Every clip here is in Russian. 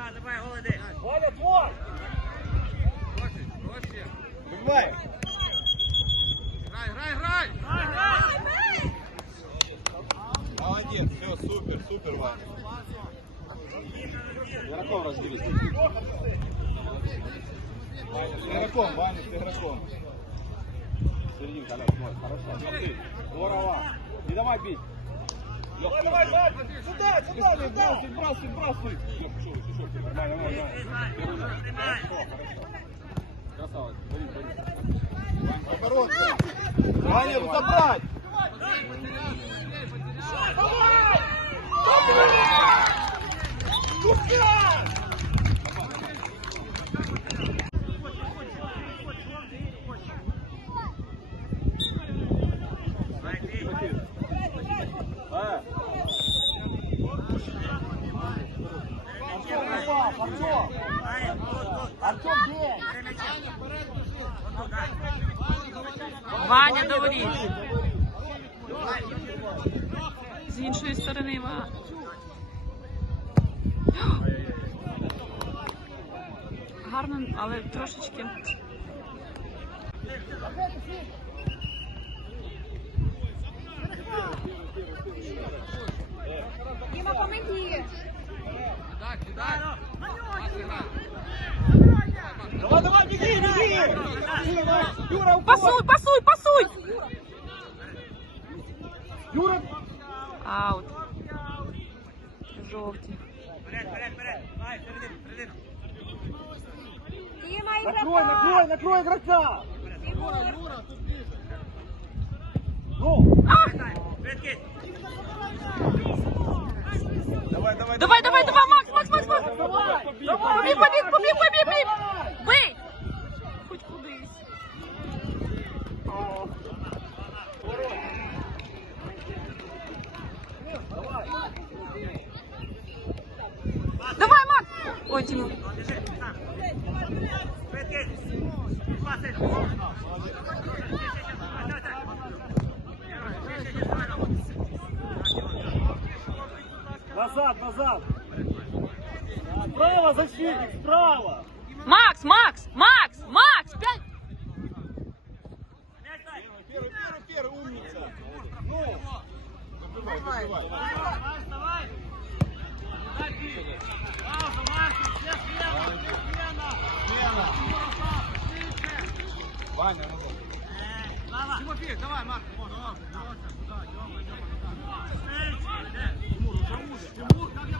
Да, давай, голоди. Валя, твой! Проще, проще. Давай! Грай, грай, грай! Молодец, все, супер, супер, Ваня. Игроком разберись. Ваня, с игроком, Ваня, с игроком. Серединка, Олег, вот, хорошо. Смотри, здорово. Не давай бить. Давай, давай, давай! Сюда, Бросай, бросай, бросай. Лёх, пошел, пошел, нормально, нормально. Хорошо, хорошо. Красава, бори, бори. Ваня, забрать. А, Артем, Артем! Артем, бей! Ваня, говори. З іншої сторони Ва. Гарно, але трошечки. Дима, помоги. Так, кидай. Давай, давай, беги, беги! Юра! Пасуй, пасуй, пасуй! Юра! Аут. Жовті. Вперед, вперед, вперед. Давай, середину, середину. Дима, Накрой, накрой, игрока. накрой игрока! Тимур. Ну! Вперед, кисть. Давай, давай, Давай, давай, давай, Макс, Макс, Макс, Макс! Pergi, 不 Справа защитник, справа! Макс, Макс, Макс, Макс! Пять! Первый, первый, первый, умница. Ну, забивай, забивай. Ваня, ну, Тимофей, давай, Марк. вон, вон,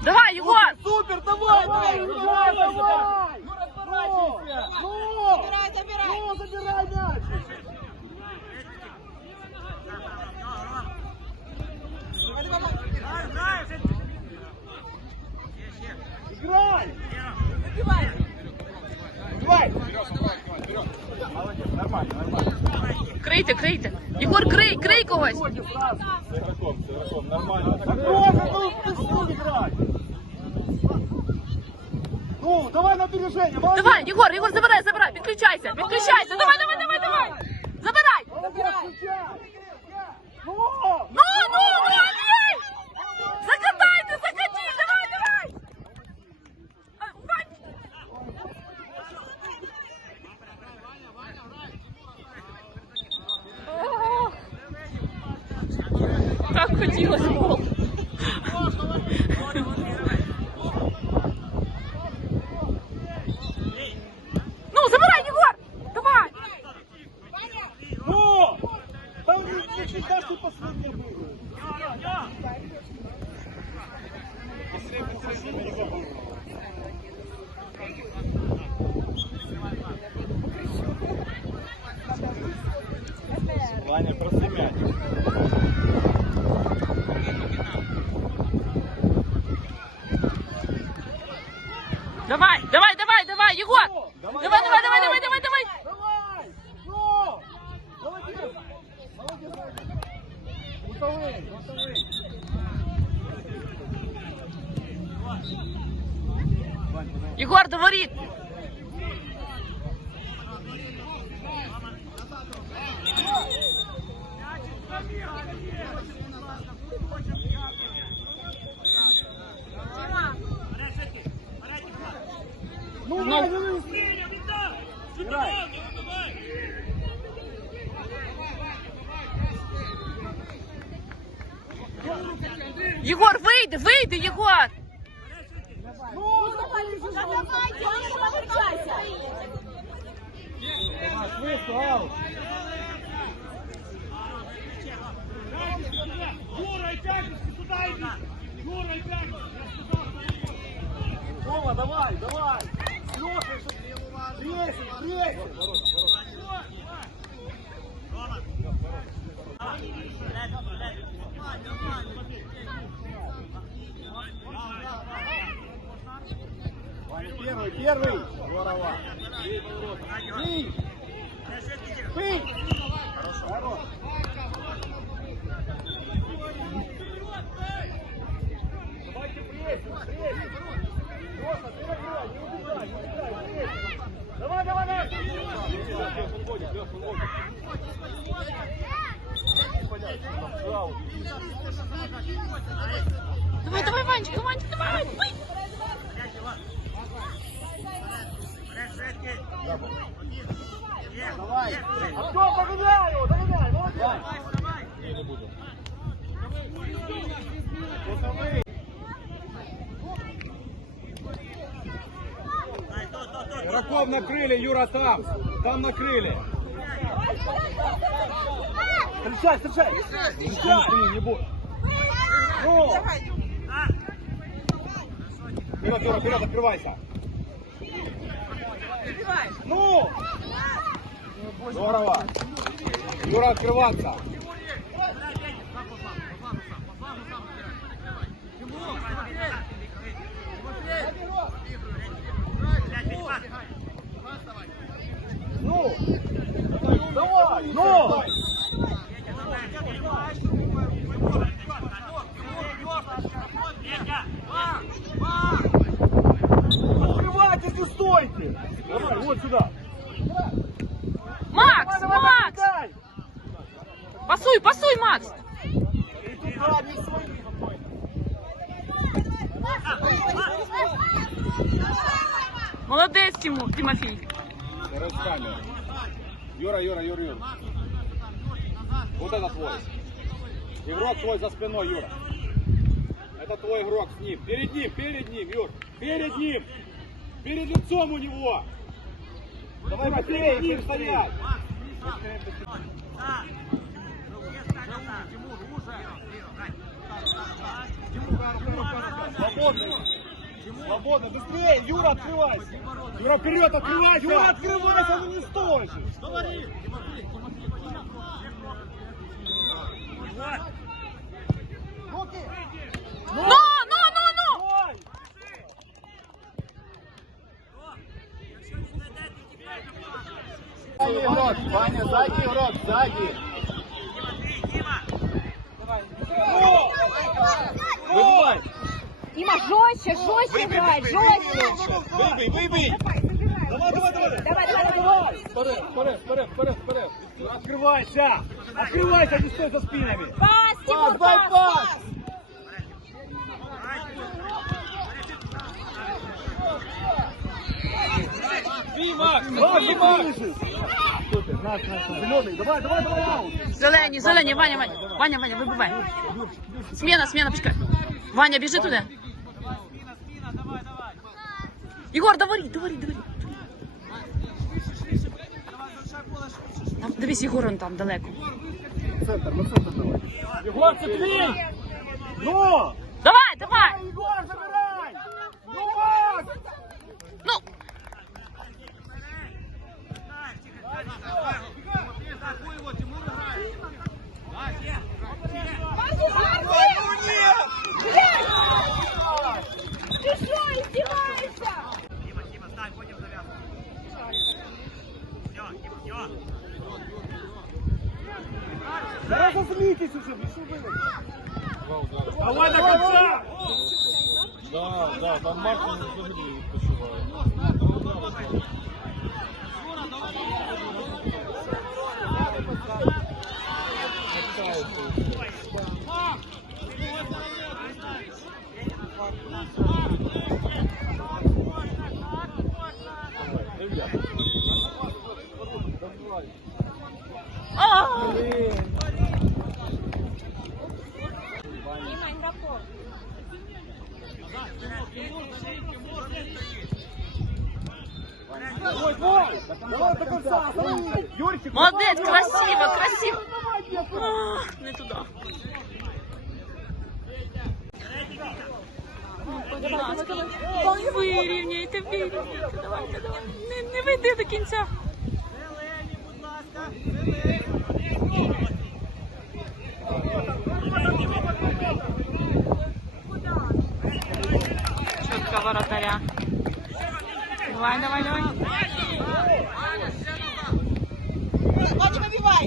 Давай, Егор! Супер, давай, давай, давай, давай! Ну, разворачивайся! Ну! Забирай, забирай. Ну, забирай мяч! Играй! Давай! молодец, нормально, нормально. Крийте, крийте! Єгор, крий, крий когось! Нормально. Ну давай на опережение! Давай, Егор, Егор, забирай, забирай, підключайся, підключайся, давай, давай! Егор, до воріт! Ну, Єгор, вийди, вийди, Єгор! Юра, тягнешься, куда идешь? Юра, тягнешься. Рома, давай, давай. Леша, прессинг, прессинг. Первый, первый. Здорово. Бей. Бей. Хорошо. Давайте прессинг, прессинг. Леша, ты играй, не убегай, не убегай, прессинг. Давай, давай, давай. Лех, он водит, Лех, он водит. Аут. Давай, давай, Ванечка, Ванечка, давай, бий! Давай. Артем, догоняй его, догоняй, молодец. Я не буду. Готовы. Игроков накрыли, Юра, там. Там накрыли. Встречай, встречай. Встречай. Не бой. Ну. Вперед, Юра, вперед, открывайся. Ну! Здорово! Юра, открываться! Ну! Давай! Ну! Открывайтесь, не стойте! Давай, вот сюда! Макс, Давай, давай, Макс! дай! Пасуй, пасуй, Макс! И туда, не свои. Молодець, Тимур, Тимофій. Раз камеру. Юра, Юра, Юра, Юра. Вот это твой. Игрок твой за спиной, Юра. Это твой игрок с ним. Перед ним, перед ним, Юр. Перед ним. Перед лицом у него. Давай быстрее, ним стоять. Свободно. Свободно. Быстрее, Юра, открывайся. Юра, вперед, открывайся. Юра, открывайся, ну не стой же. Ну, Задний игрок, Ваня, задний игрок, сзади. Выбивай. Дима, жестче, жестче играй, жестче. Выбей, выбей. Давай, давай, давай. Давай, давай, давай. Вперед, вперед, вперед, вперед, вперед. Открывайся. Открывайся, не стой за спинами. Пас, Тимур, дай пас, пас. пас. Макс, Макс. Зеленый. Давай, давай, давай, аут. Зелені, зелені, Ваня, Ваня. Ваня, Ваня, вибивай. Смена, смена, пускай. Ваня, біжи туди. Єгор, давай, давай, давай. Там, дивись, Єгор, он там далеко. Центр, на центр давай. Егор, цепли! Ну! Да, да, там Мартин взагалі відпочиває. Ребята, давай. Молодець, красиво, красиво. А, Не туди. Ну, будь ласка. Вирівняйте, вирівняйте. Давайте, давайте. Не, не вийди до кінця. Чітка воротаря. Давай, давай, давай.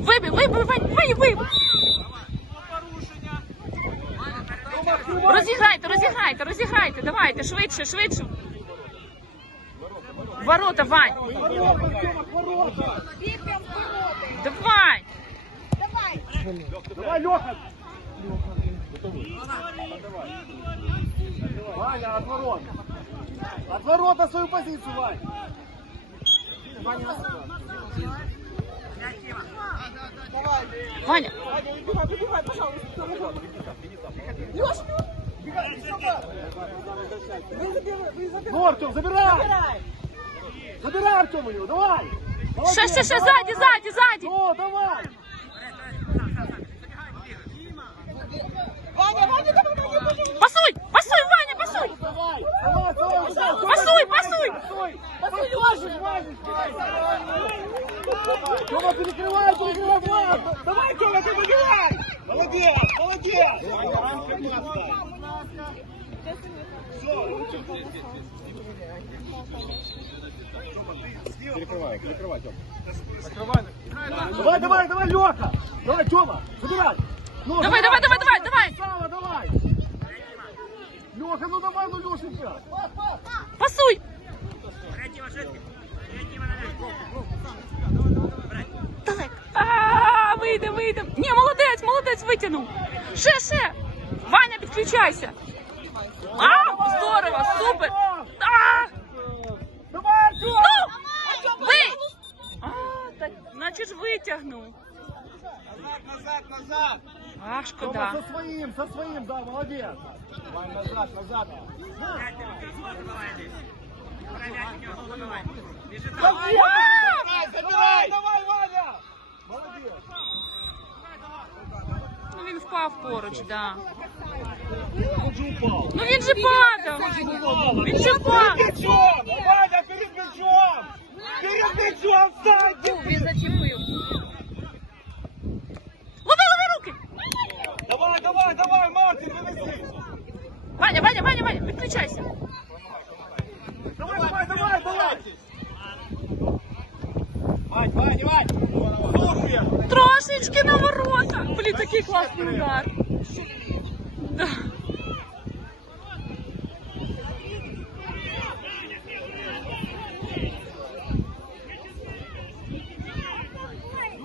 Вибий, вибий, вибий, вибий, вибий. Розіграйте, розіграйте, розіграйте. Давайте, швидше, швидше. Ворота, Вань. Давай. Давай, Леха! Ваня, отворот! Отворот на свою позицию, Вань! Ваня. Ну, Артем, забирай! Забирай Артем у него, давай! Ще, ще, ще, ззаді, ззаді, ззаді. Ну, давай! Пасуй, пасуй, Ваня, пасуй. Пасуй, пасуй. Пасуй! Ваня! Тёма, перекрывай, перекрывай, Влад! Давай, Тёма, ты выбирай! Молодец, молодец! Перекрывай, перекрывай, Тём. Давай, давай, давай, Лёха! Давай, Тёма, забирай! Ну, Давай, давай, давай, давай, давай. Сава, давай! Лёха, ну давай, ну Лёшенька! Пасуй. Далеко. А, вийде, вийде. Ні, молодець, молодець витягнув. Ще, ще. Ваня, підключайся. А, здорово, супер. А, ну, бий. А, так, значить витягнув. Назад, назад! А, Тёма, шкода. со своим, со своим, да, молодец! Вань, назад, назад. А! Забирай! Давай, Ваня! Молодец! Ну він впав поруч, да. Он же упал! Ну він же падав. Він же впав. Мячом! Ваня, перед мячом! Перед мячом встань! Підключайся. Давай, давай, давай, давай! Вань, Вань, Вань. Трошечки на ворота. Блін, такий класний удар. Да.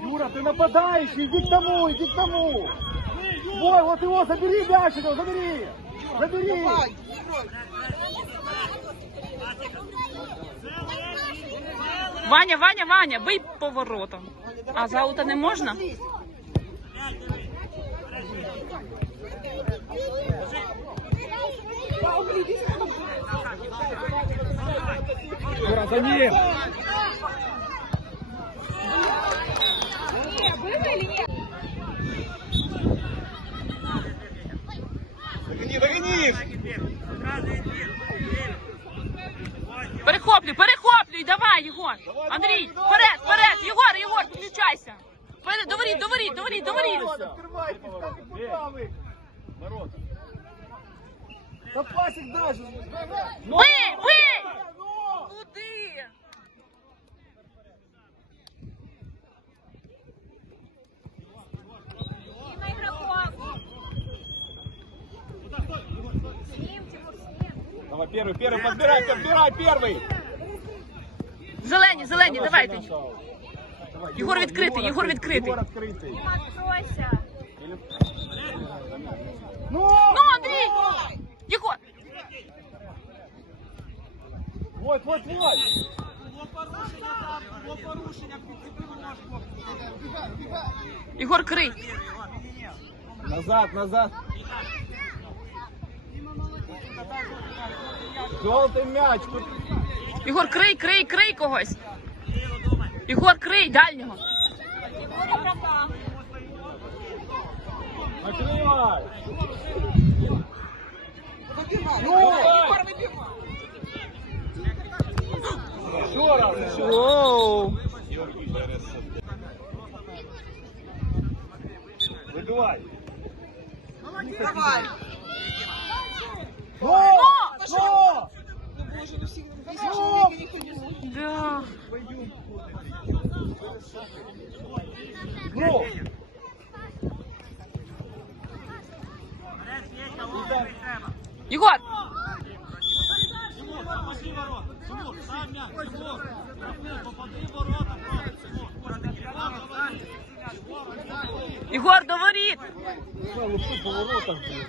Юра, ты нападающий, иди к тому, иди к тому! Ой, вот его, забери мяч, его, забери! Забери! Ваня, Ваня, Ваня, бий по воротам. А за аута не можна? Юра, за ним. Догони, догони! Перехоплюй, перехоплюй, давай, Єгор. Андрій, вперед, вперед, Єгор, Єгор, підключайся. Вперед, Доворіть, доворіть, доворіть, доворіть. Ворота. Да пасик даже! Бий, бий! Ну! Куди? Давай, первый, первый, подбирай, подбирай, первый. Зелені, зелені, давайте. Єгор відкритий, Єгор відкритий. Егор открытый. Ну! Ну, Андрій! Єгор! Твой, твой, твой! Єгор, крий. Назад, назад. Жовтий м'яч. Ігор, крий, крий, крий когось. Ігор, крий, дальнього. накривай. Вибивай. Но! попади в ворота. Ігор, до воріт. Лупи по воротах. блін.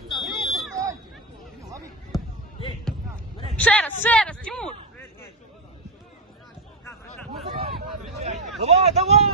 Ще раз, ще раз, Тимур. Давай, давай!